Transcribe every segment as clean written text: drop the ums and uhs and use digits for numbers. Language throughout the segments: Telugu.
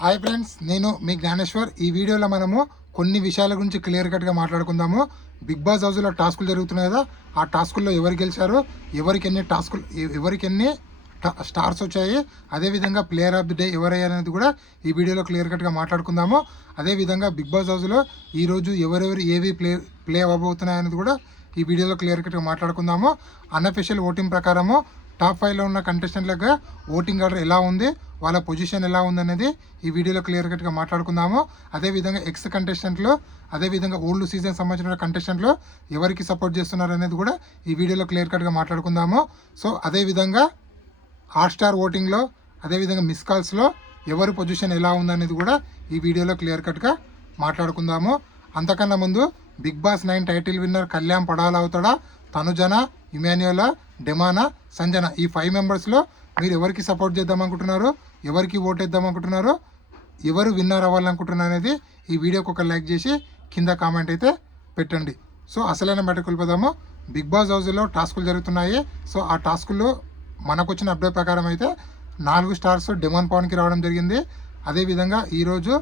హాయ్ ఫ్రెండ్స్, నేను మీ జ్ఞానేశ్వర్. ఈ వీడియోలో మనము కొన్ని విషయాల గురించి క్లియర్ కట్గా మాట్లాడుకుందాము. బిగ్ బాస్ హౌస్లో టాస్కులు జరుగుతున్నాయి కదా, ఆ టాస్కుల్లో ఎవరు గెలిచారు, ఎవరికి ఎన్ని స్టార్స్ వచ్చాయి, అదేవిధంగా ప్లేయర్ ఆఫ్ ది డే ఎవరయ్యారనేది కూడా ఈ వీడియోలో క్లియర్ కట్గా మాట్లాడుకుందాము. అదేవిధంగా బిగ్ బాస్ హౌస్లో ఈరోజు ఎవరెవరు ఏవి ప్లే అవ్వబోతున్నాయి అనేది కూడా ఈ వీడియోలో క్లియర్ కట్గా మాట్లాడుకుందాము. అన్అఫీషియల్ ఓటింగ్ ప్రకారము టాప్ 5లో ఉన్న కంటెస్టెంట్లుగా ఓటింగ్ ఆర్డర్ ఎలా ఉంది, వాళ్ళ పొజిషన్ ఎలా ఉందనేది ఈ వీడియోలో క్లియర్ కట్గా మాట్లాడుకుందాము. అదేవిధంగా ఎక్స్ కంటెస్టెంట్లు, అదేవిధంగా ఓల్డ్ సీజన్ సంబంధించిన కంటెస్టెంట్లు ఎవరికి సపోర్ట్ చేస్తున్నారు అనేది కూడా ఈ వీడియోలో క్లియర్ కట్గా మాట్లాడుకుందాము. సో అదేవిధంగా హాట్స్టార్ ఓటింగ్లో, అదేవిధంగా మిస్ కాల్స్లో ఎవరి పొజిషన్ ఎలా ఉందనేది కూడా ఈ వీడియోలో క్లియర్ కట్గా మాట్లాడుకుందాము. అంతకన్నా ముందు Bigg Boss 9 title winner Kalyan పడాలా అవుతాడా, తనుజన, ఇమాన్యుయలా, డెమానా, సంజన, ఈ 5 మెంబర్స్లో మీరు ఎవరికి సపోర్ట్ చేద్దాం అనుకుంటున్నారు, ఎవరికి ఓట్ వేద్దాం అనుకుంటున్నారు, ఎవరు విన్నర్ అవ్వాలనుకుంటున్నారు అనేది ఈ వీడియోకి ఒక లైక్ చేసి కింద కామెంట్ అయితే పెట్టండి. సో అసలైన మ్యాటర్కి వెళ్ళిపోదాము. బిగ్ బాస్ హౌస్లో టాస్కులు జరుగుతున్నాయి. సో ఆ టాస్కుల్లో మనకు వచ్చిన అప్డేట్ ప్రకారం అయితే 4 స్టార్స్ డెమాన్ పవన్కి రావడం జరిగింది. అదేవిధంగా ఈరోజు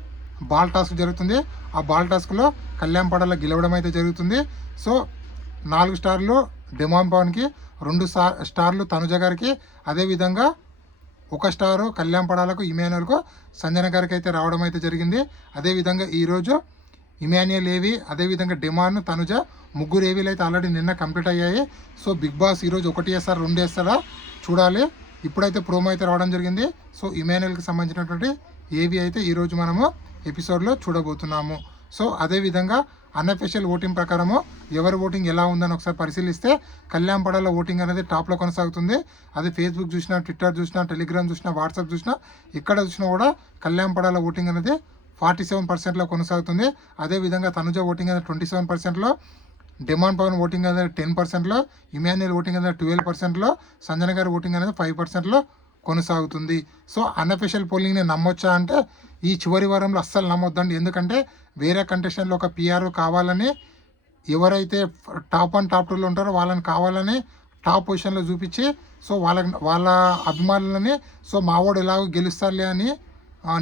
బాల్ టాస్క్ జరుగుతుంది. ఆ బాల్ టాస్క్లో కళ్యాణ్ పడాల గెలవడం అయితే జరుగుతుంది. సో 4 స్టార్లు డెమాన్ పవన్కి, 2 స్టార్లు తనుజ గారికి, అదేవిధంగా 1 స్టారు కళ్యాణ్ పడాలకు, ఇమాన్యుయల్కు, సంజన గారికి అయితే రావడం అయితే జరిగింది. అదేవిధంగా ఈరోజు ఇమాన్యుయల్ ఏవి, అదేవిధంగా డెమాన్, తనుజ ముగ్గురు ఏవీలు అయితే ఆల్రెడీ నిన్న కంప్లీట్ అయ్యాయి. సో బిగ్ బాస్ ఈరోజు 1 వేస్తారా 2 వేస్తారా చూడాలి. ఇప్పుడైతే ప్రోమో అయితే రావడం జరిగింది. సో ఇమాన్యుయల్కి సంబంధించినటువంటి ఏవి అయితే ఈరోజు మనము ఎపిసోడ్లో చూడబోతున్నాము. సో అదేవిధంగా అన్అఫీషియల్ ఓటింగ్ ప్రకారము ఎవరి ఓటింగ్ ఎలా ఉందని ఒకసారి పరిశీలిస్తే కళ్యాణ్ పడాల ఓటింగ్ అనేది టాప్లో కొనసాగుతుంది. అది ఫేస్బుక్ చూసినా, ట్విట్టర్ చూసినా, టెలిగ్రామ్ చూసినా, వాట్సాప్ చూసినా, ఎక్కడ చూసినా కూడా కళ్యాణ్ పడాల ఓటింగ్ అనేది 47%లో కొనసాగుతుంది. అదేవిధంగా తనుజ ఓటింగ్ అనేది 27%లో, డెమాన్ పవన్ ఓటింగ్ అనేది 10%లో, ఇమాన్యుయల్ ఓటింగ్ అనేది 12%లో, సంజన గారి ఓటింగ్ అనేది 5%లో కొనసాగుతుంది. సో అన్అఫీషియల్ పోలింగ్ని నమ్మొచ్చా అంటే ఈ చివరి వారంలో అస్సలు నమ్మొద్దండి. ఎందుకంటే వేరే కంటెస్టెంట్లు ఒక పిఆర్ కావాలని, ఎవరైతే టాప్ 1 టాప్ 2లో ఉంటారో వాళ్ళని కావాలని టాప్ పొజిషన్లో చూపించి, సో వాళ్ళ అభిమానులని, సో మావోడు ఎలాగో గెలుస్తారులే అని,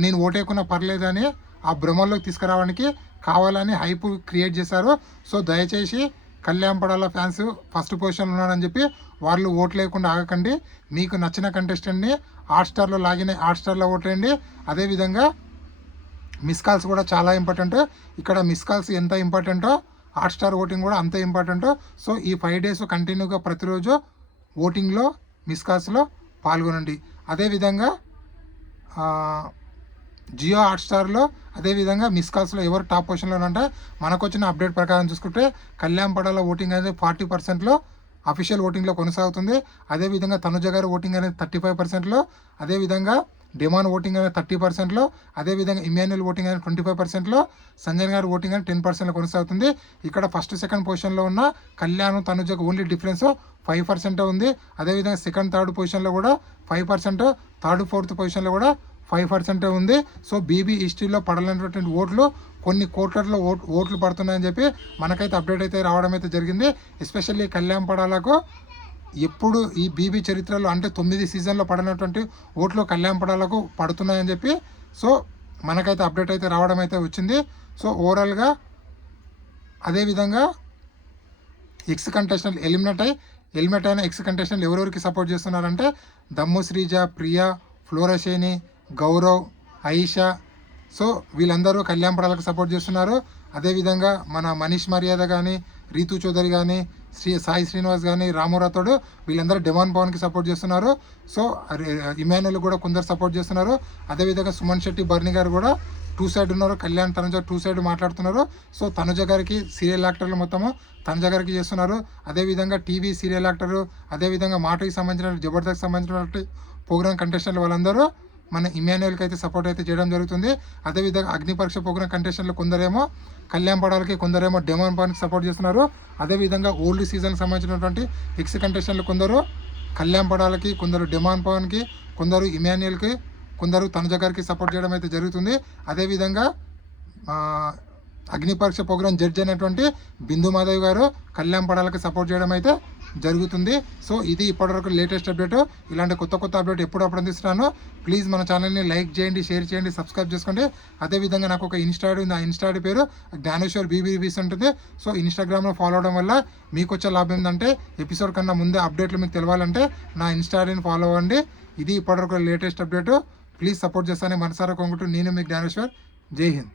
నేను ఓటేకున్నా పర్లేదని ఆ భ్రమంలోకి తీసుకురావడానికి కావాలని హైప్ క్రియేట్ చేశారు. సో దయచేసి కళ్యాణ్ పడాల ఫ్యాన్స్ ఫస్ట్ పొజిషన్లో ఉన్నాడని చెప్పి వాళ్ళు ఓట్లు లేకుండా ఆగకండి. మీకు నచ్చిన కంటెస్టెంట్ని హాట్స్టార్లో హాట్స్టార్లో ఓట్లేయండి. అదేవిధంగా మిస్ కాల్స్ కూడా చాలా ఇంపార్టెంట్. ఇక్కడ మిస్ కాల్స్ ఎంత ఇంపార్టెంటో హాట్స్టార్ ఓటింగ్ కూడా అంతే ఇంపార్టెంట్. సో ఈ 5 డేస్ కంటిన్యూగా ప్రతిరోజు ఓటింగ్లో, మిస్ కాల్స్లో పాల్గొనండి. అదేవిధంగా జియో హాట్స్టార్లో, అదేవిధంగా మిస్ కాల్స్లో ఎవరు టాప్ పొజిషన్లో అంటే మనకు వచ్చిన అప్డేట్ ప్రకారం చూసుకుంటే కళ్యాణ్ పడాల ఓటింగ్ అనేది 40%లో అఫీషియల్ ఓటింగ్లో కొనసాగుతుంది. అదేవిధంగా తనుజ గారి ఓటింగ్ అనేది 35%లో, అదేవిధంగా డెమాన్ ఓటింగ్ అనేది 30%లో, అదేవిధంగా ఇమాన్యుయల్ ఓటింగ్ అనేది 25%లో, సంజయ్ గారి ఓటింగ్ అనేది 10%లో కొనసాగుతుంది. ఇక్కడ ఫస్ట్ సెకండ్ పొజిషన్లో ఉన్న కళ్యాణ్, తనుజకు ఓన్లీ డిఫరెన్స్ 5% ఉంది. అదేవిధంగా సెకండ్ థర్డ్ పొజిషన్లో కూడా 5%, థర్డ్ ఫోర్త్ పొజిషన్లో కూడా 5% ఉంది. సో బీబీ హిస్టరీలో పడాలనేటువంటి ఓట్లు కొన్ని కోట్లలో ఓట్లు పడుతున్నాయని చెప్పి మనకైతే అప్డేట్ అయితే రావడం అయితే జరిగింది. ఎస్పెషల్లీ కళ్యాణ్ పడాలకు ఎప్పుడు ఈ బీబీ చరిత్రలో అంటే 9 సీజన్లో పడినటువంటి ఓట్లు కళ్యాణ్ పడాలకు పడుతున్నాయని చెప్పి సో మనకైతే అప్డేట్ అయితే రావడం అయితే వచ్చింది. సో ఓవరాల్గా అదేవిధంగా ఎక్స్ కంటెస్టెంట్ ఎలిమినేట్ అయిన ఎక్స్ కంటెస్టెంట్ ఎవరెవరికి సపోర్ట్ చేస్తున్నారంటే దమ్ము శ్రీజ, ప్రియా, ఫ్లోరశేని, గౌరవ్, ఆయిషా, సో వీళ్ళందరూ కళ్యాణ్ పడాలకు సపోర్ట్ చేస్తున్నారు. అదేవిధంగా మన మనీష్ మర్యాద కానీ, రీతు చౌదరి కానీ, సాయి శ్రీనివాస్ కానీ, రాము రాథోడ్ వీళ్ళందరూ డెమాన్ పవన్కి సపోర్ట్ చేస్తున్నారు. సో ఇమాన్యుయల్ కూడా కొందరు సపోర్ట్ చేస్తున్నారు. అదేవిధంగా సుమన్ శెట్టి, బర్ని గారు కూడా 2 సైడ్ ఉన్నారు. కళ్యాణ్, తనుజ 2 సైడ్ మాట్లాడుతున్నారు. సో తనుజ గారికి సీరియల్ యాక్టర్లు మొత్తము తనుజ గారికి చేస్తున్నారు. అదేవిధంగా టీవీ సీరియల్ యాక్టరు, అదేవిధంగా మాటకి సంబంధించిన జబర్దస్త్ సంబంధించినటువంటి ప్రోగ్రామ్ కంటెస్టెంట్లు వాళ్ళందరూ మన ఇమాన్యుయల్కి అయితే సపోర్ట్ అయితే చేయడం జరుగుతుంది. అదేవిధంగా అగ్ని పరీక్ష ప్రోగ్రామ్ కంటెస్టెంట్లు కొందరేమో కళ్యాణ్ పడాలకి, కొందరేమో డెమాన్ పవన్కి సపోర్ట్ చేస్తున్నారు. అదేవిధంగా ఓల్డ్ సీజన్కి సంబంధించినటువంటి ఎక్స్ కంటెస్టెంట్లు కొందరు కళ్యాణ్ పడాలకి, కొందరు డెమాన్ పవన్కి, కొందరు ఇమాన్యుయల్కి, కొందరు తనుజ గారికి సపోర్ట్ చేయడం అయితే జరుగుతుంది. అదేవిధంగా అగ్ని పరీక్ష ప్రోగ్రామ్ జడ్జి అయినటువంటి బిందు మాధవ్ గారు కళ్యాణ్ పడాలకి సపోర్ట్ చేయడం అయితే జరుగుతుంది. సో ఇది ఇప్పటివరకు లేటెస్ట్ అప్డేట్. ఇలాంటి కొత్త కొత్త అప్డేట్ ఎప్పుడప్పుడు అందిస్తున్నాను. ప్లీజ్ మన ఛానల్ని లైక్ చేయండి, షేర్ చేయండి, సబ్స్క్రైబ్ చేసుకోండి. అదేవిధంగా నాకు ఒక ఇన్స్టా ఐడి ఉంది. ఆ ఇన్స్టా ఐడి పేరు జ్ఞానేశ్వర్ బీబీబీస్ ఉంటుంది. సో ఇన్స్టాగ్రామ్లో ఫాలో అవడం వల్ల మీకు వచ్చే లాభం ఏంటంటే ఎపిసోడ్ కన్నా ముందే అప్డేట్లు మీకు తెలవాలంటే నా ఇన్స్టా ఐడిని ఫాలో అవ్వండి. ఇది ఇప్పటివరకు లేటెస్ట్ అప్డేట్. ప్లీజ్ సపోర్ట్ చేస్తానని మనసారా కోరుకుంటూ నేను మీ జ్ఞానేశ్వర్. జై హింద్.